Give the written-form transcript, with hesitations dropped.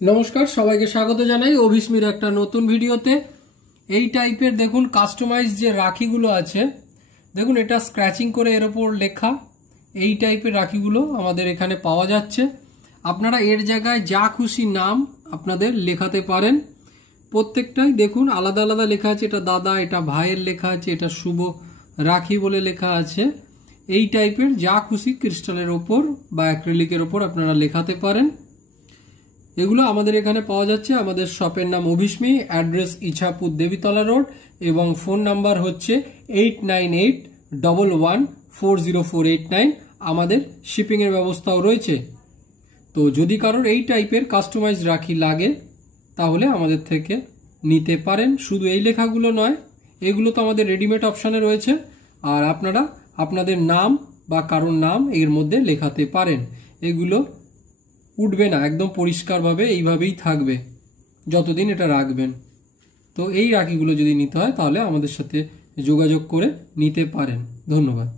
नमस्कार सबाइके स्वागत जानाई अभिस्मिर एक नतून भिडियोते। এই টাইপের দেখুন কাস্টমাইজ যে রাখিগুলো আছে, দেখুন এটা স্ক্র্যাচিং করে এর উপর লেখা এই টাইপের রাখিগুলো আমাদের এখানে পাওয়া যাচ্ছে। আপনারা এর জায়গায় যা খুশি নাম আপনাদের লেখাতে পারেন। প্রত্যেকটাই দেখুন আলাদা আলাদা লেখা আছে, এটা দাদা, এটা ভাইয়ের লেখা আছে, এটা শুভ রাখি বলে লেখা আছে। এই টাইপের যা খুশি ক্রিস্টালের উপর বা অ্যাক্রিলিকের উপর আপনারা লেখাতে পারেন। এগুলো আমাদের এখানে পাওয়া যাচ্ছে। আমাদের শপের নাম অভিস্মি, অ্যাড্রেস ইছাপুর দেবীতলা রোড এবং ফোন নাম্বার হচ্ছে 8981140489। আমাদের শিপিং এর ব্যবস্থাও রয়েছে। তো যদি কারোর এই টাইপের কাস্টমাইজ রাখি লাগে তাহলে আমাদের থেকে নিতে পারেন। শুধু এই লেখাগুলো নয়, এগুলো তো আমাদের রেডিমেড অপশানে রয়েছে। আর আপনারা আপনাদের নাম বা কারোর নাম এর মধ্যে লেখাতে পারেন। এগুলো উঠবে না, একদম পরিষ্কারভাবে এইভাবেই থাকবে যতদিন এটা রাখবেন। তো এই রাখিগুলো যদি নিতে হয় তাহলে আমাদের সাথে যোগাযোগ করে নিতে পারেন। ধন্যবাদ।